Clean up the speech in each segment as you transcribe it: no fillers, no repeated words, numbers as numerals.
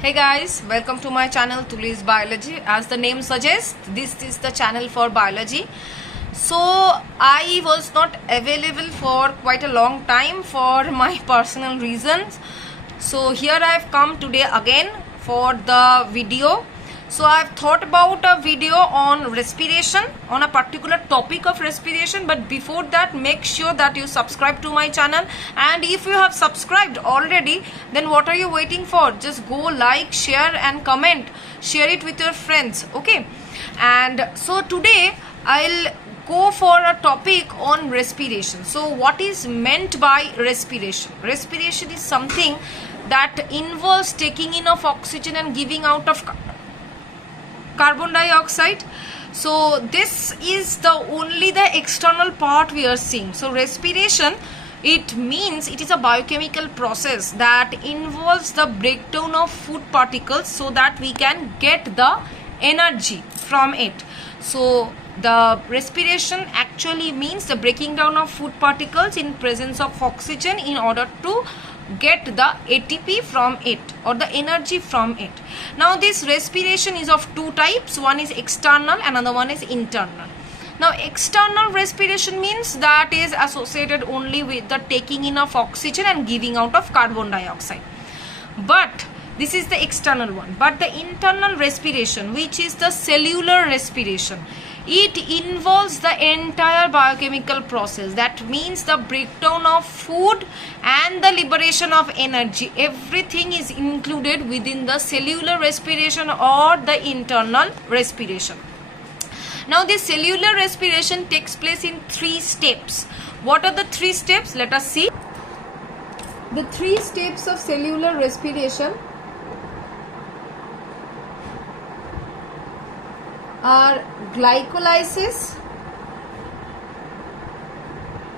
Hey guys, welcome to my channel Tuli's Biology. As the name suggests, this is the channel for biology. So I was not available for quite a long time for my personal reasons. So here I have come today again for the video. So I have thought about a video on respiration, on a particular topic of respiration. But before that, make sure that you subscribe to my channel. And if you have subscribed already, then what are you waiting for? Just go like, share and comment. Share it with your friends. Okay. And so today I'll go for a topic on respiration. So what is meant by respiration? Respiration is something that involves taking in of oxygen and giving out of carbon dioxide. So this is only the external part we are seeing. So respiration, it means it is a biochemical process that involves the breakdown of food particles so that we can get the energy from it. So the respiration actually means the breaking down of food particles in presence of oxygen in order to get the ATP from it or the energy from it. Now this respiration is of two types. One is external, another one is internal. Now external respiration means that is associated only with the taking in of oxygen and giving out of carbon dioxide. But this is the external one. But the internal respiration, which is the cellular respiration, it involves the entire biochemical process. That means the breakdown of food and the liberation of energy. Everything is included within the cellular respiration or the internal respiration. Now this cellular respiration takes place in 3 steps. What are the 3 steps? Let us see. The 3 steps of cellular respiration are glycolysis,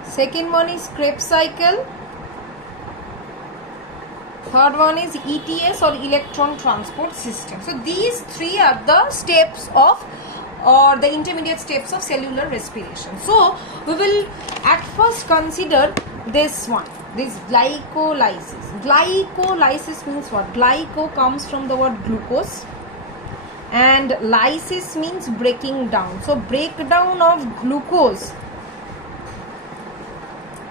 second one is Krebs cycle, third one is ETS or electron transport system. So these 3 are the steps of or the intermediate steps of cellular respiration. So we will at first consider this one, this glycolysis. Glycolysis means what? Glyco comes from the word glucose and lysis means breaking down. So breakdown of glucose,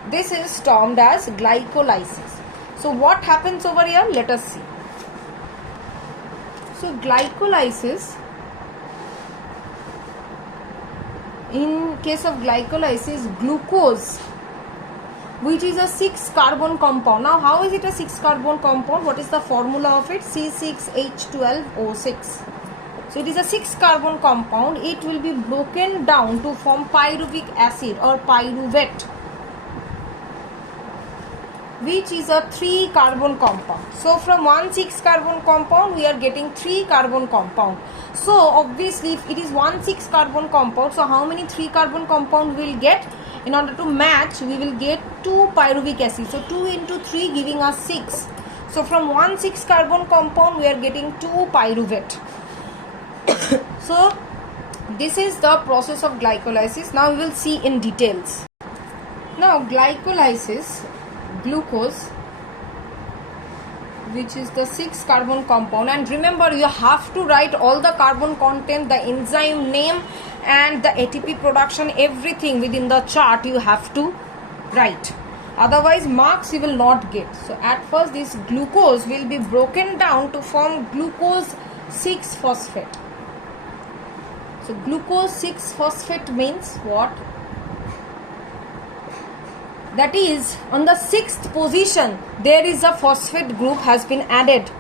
this is termed as glycolysis. So what happens over here? Let us see. So glycolysis, in case of glycolysis, glucose, which is a 6 carbon compound. Now how is it a 6 carbon compound? What is the formula of it? C6H12O6. So it is a 6 carbon compound. It will be broken down to form pyruvic acid or pyruvate, which is a 3 carbon compound. So from one 6 carbon compound we are getting 3 carbon compound. So obviously if it is one 6 carbon compound, so how many 3 carbon compound we will get? In order to match, we will get 2 pyruvic acid. So 2 into 3 giving us 6. So from one 6 carbon compound we are getting 2 pyruvate. So this is the process of glycolysis. Now we will see in details. Now glycolysis, glucose, which is the 6 carbon compound, and remember you have to write all the carbon content, the enzyme name and the ATP production, everything within the chart you have to write. Otherwise marks you will not get. So at first this glucose will be broken down to form glucose 6-phosphate. So glucose 6-phosphate means what? That is, on the 6th position there is a phosphate group has been added.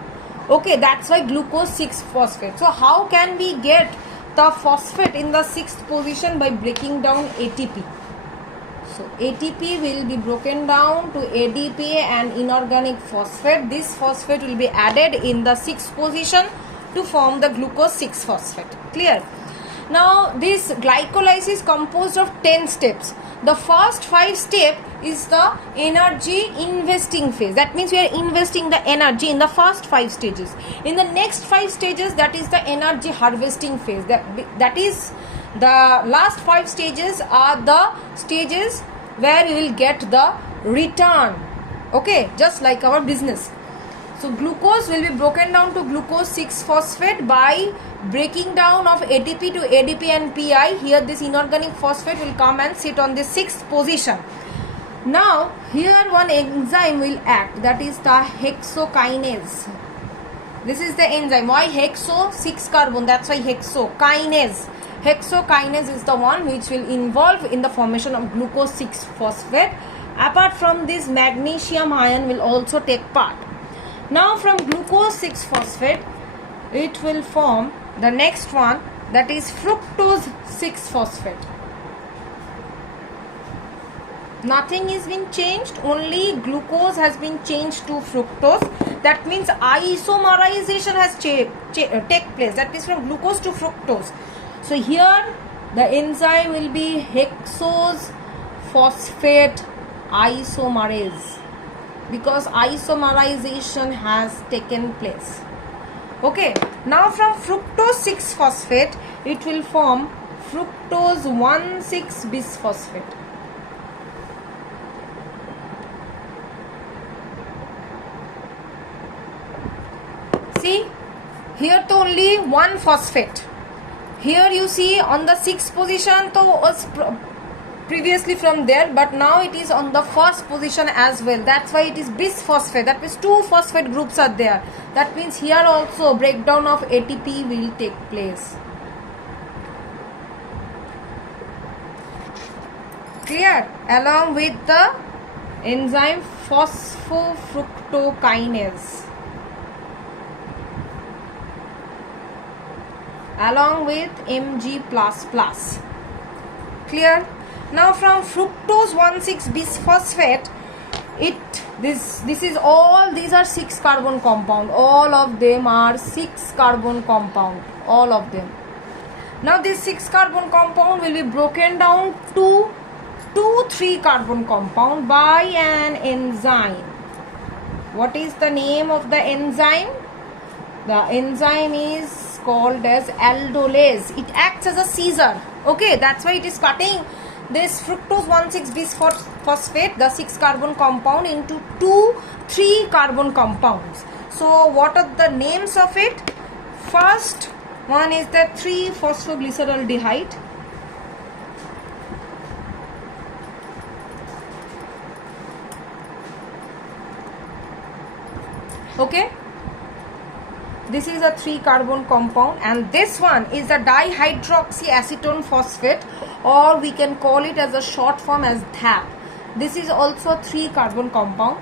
Okay, that's why glucose 6-phosphate. So how can we get the phosphate in the 6th position? By breaking down ATP. So ATP will be broken down to ADP and inorganic phosphate. This phosphate will be added in the 6th position to form the glucose 6-phosphate. Clear? Now this glycolysis is composed of 10 steps. The first 5 steps is the energy investing phase. That means we are investing the energy in the first 5 stages. In the next 5 stages, that is the energy harvesting phase. That is the last 5 stages are the stages where we will get the return. Okay, just like our business. So glucose will be broken down to glucose 6-phosphate by breaking down of ATP to ADP and PI. Here this inorganic phosphate will come and sit on the 6th position. Now here one enzyme will act, that is the hexokinase. This is the enzyme. Why hexo? 6 carbon, that's why hexokinase. Hexokinase is the one which will involve in the formation of glucose 6-phosphate. Apart from this, magnesium ion will also take part. Now from glucose 6-phosphate, it will form the next one, that is fructose 6-phosphate. Nothing is being changed, only glucose has been changed to fructose. That means isomerization has take place. That is from glucose to fructose. So here the enzyme will be hexose phosphate isomerase, because isomerization has taken place. Okay, now from fructose 6-phosphate, it will form fructose 1,6-bisphosphate. See, here to only one phosphate. Here you see on the 6th position to was previously from there, but now it is on the 1st position as well. That's why it is bisphosphate. That means 2 phosphate groups are there. That means here also breakdown of ATP will take place. Clear? Along with the enzyme phosphofructokinase. Along with Mg++. Clear? Now from fructose 1,6-bisphosphate, this is all, these are 6 carbon compound. All of them are 6 carbon compound. All of them. Now this 6 carbon compound will be broken down to 2,3 carbon compound by an enzyme. What is the name of the enzyme? The enzyme is called as aldolase. It acts as a scissor. Okay, that's why it is cutting this fructose 1,6-bisphosphate, the 6 carbon compound, into 2,3 carbon compounds. So what are the names of it? First one is the 3-phosphoglyceraldehyde. Okay, this is a 3 carbon compound, and this one is the dihydroxyacetone phosphate, or we can call it as a short form as DHAP. This is also a 3 carbon compound.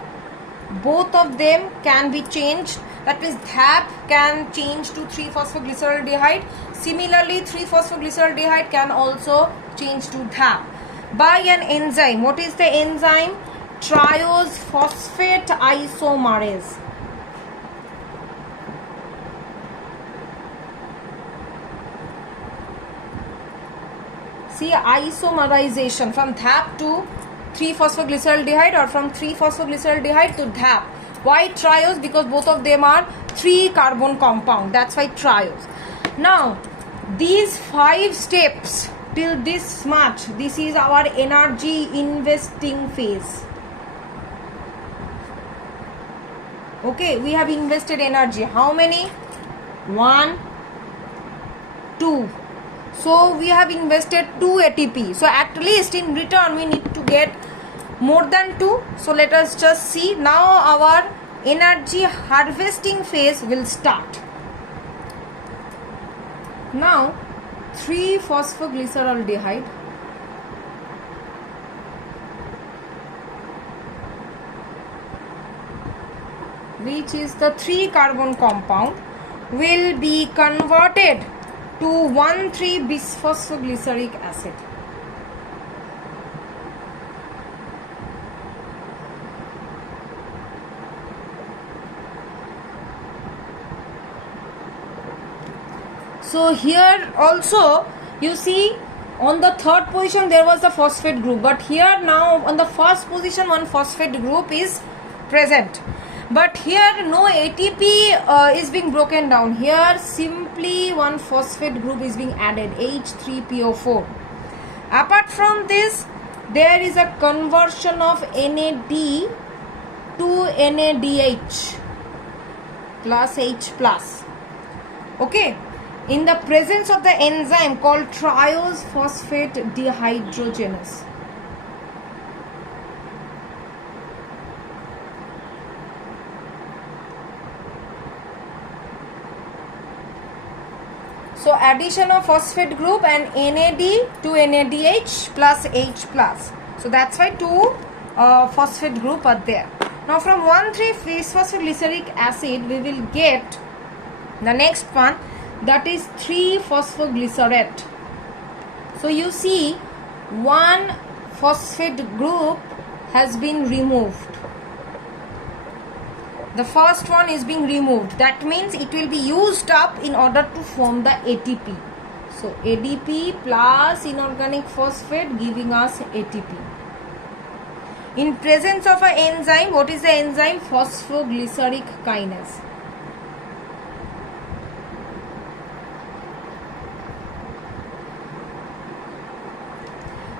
Both of them can be changed. That means DHAP can change to 3-phosphoglyceraldehyde. Similarly, 3-phosphoglyceraldehyde can also change to DHAP by an enzyme. What is the enzyme? Triose phosphate isomerase. See, isomerization from DHAP to 3-phosphoglyceraldehyde, or from 3-phosphoglyceraldehyde to DHAP. Why triose? Because both of them are 3 carbon compound. That's why triose. Now, these 5 steps till this much, this is our energy investing phase. Okay, we have invested energy. How many? 1, 2. So we have invested 2 ATP. So at least in return we need to get more than 2. So let us just see. Now our energy harvesting phase will start. Now 3-phosphoglyceraldehyde, which is the 3 carbon compound, will be converted to 1,3-bisphosphoglyceric acid. So here also you see on the 3rd position there was the phosphate group, but here now on the 1st position one phosphate group is present. But here no ATP is being broken down. Here simply one phosphate group is being added, H3PO4. Apart from this, there is a conversion of NAD to NADH. plus H plus. Okay, in the presence of the enzyme called triose phosphate dehydrogenase. So addition of phosphate group and NAD to NADH plus H plus. So that's why two phosphate group are there. Now from 1,3-phosphoglyceric acid we will get the next one, that is 3-phosphoglycerate. So you see one phosphate group has been removed. The first one is being removed. That means it will be used up in order to form the ATP. So ADP plus inorganic phosphate giving us ATP. In presence of an enzyme, what is the enzyme? Phosphoglyceric kinase.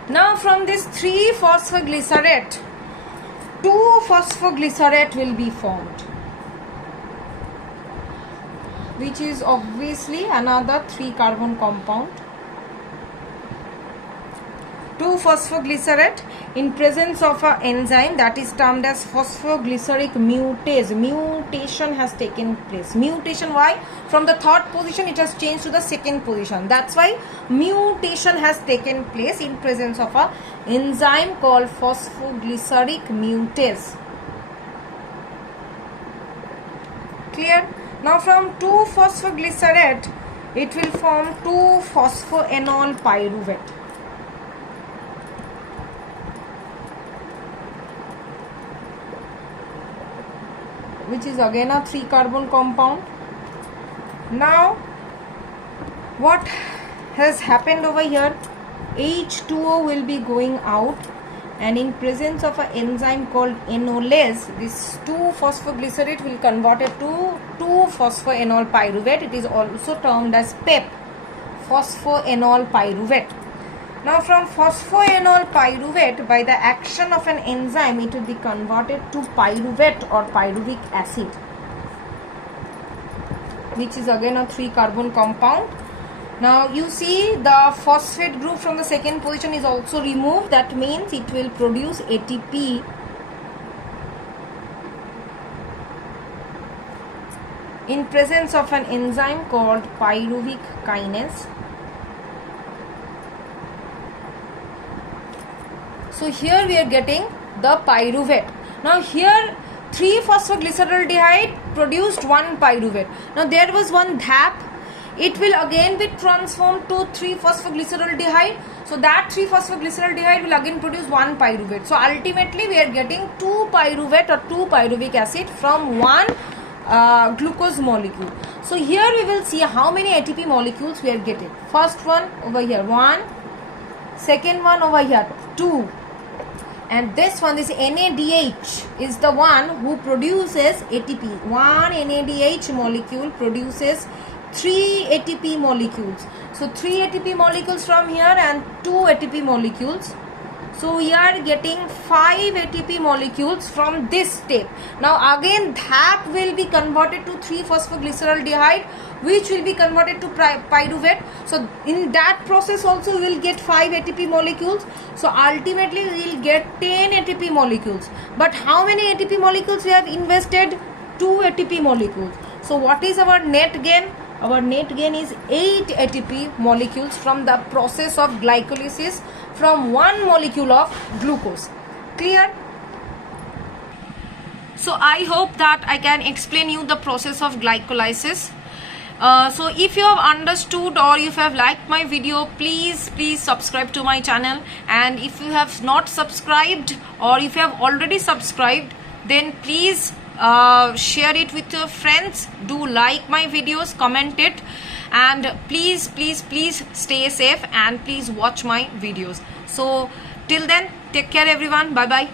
Now from this 3-phosphoglycerate, 2-phosphoglycerate will be formed, which is obviously another 3-carbon compound. 2-phosphoglycerate in presence of an enzyme that is termed as phosphoglyceric mutase. Mutation has taken place. Mutation, why? From the third position it has changed to the second position. That's why mutation has taken place in presence of an enzyme called phosphoglyceric mutase. Clear? Now from 2-phosphoglycerate it will form 2-phosphoenol pyruvate. Which is again a 3-carbon compound. Now what has happened over here? H2O will be going out, and in presence of an enzyme called enolase, this 2-phosphoglycerate will convert it to 2-phosphoenol pyruvate. It is also termed as PEP, phosphoenol pyruvate. Now from phosphoenol pyruvate, by the action of an enzyme, it will be converted to pyruvate or pyruvic acid, which is again a 3-carbon compound. Now you see the phosphate group from the second position is also removed. That means it will produce ATP in presence of an enzyme called pyruvic kinase. So here we are getting the pyruvate. Now here 3-phosphoglyceraldehyde produced 1 pyruvate. Now there was one DHAP. It will again be transformed to 3-phosphoglyceraldehyde. So that 3-phosphoglyceraldehyde will again produce 1 pyruvate. So ultimately we are getting 2 pyruvate or 2 pyruvic acid from 1 glucose molecule. So here we will see how many ATP molecules we are getting. First one over here 1, second one over here 2. And this one, this NADH, is the one who produces ATP. One NADH molecule produces 3 ATP molecules. So 3 ATP molecules from here and 2 ATP molecules. So we are getting 5 ATP molecules from this step. Now again that will be converted to 3-phosphoglyceraldehyde, which will be converted to pyruvate. So in that process also we will get 5 ATP molecules. So ultimately we will get 10 ATP molecules. But how many ATP molecules we have invested? 2 ATP molecules. So what is our net gain? Our net gain is 8 ATP molecules from the process of glycolysis from 1 molecule of glucose. Clear? So I hope that I can explain you the process of glycolysis. So if you have understood or if you have liked my video, please subscribe to my channel. And if you have not subscribed or if you have already subscribed, then please share it with your friends. Do like my videos, comment it, and please stay safe and please watch my videos. So till then, take care everyone. Bye bye.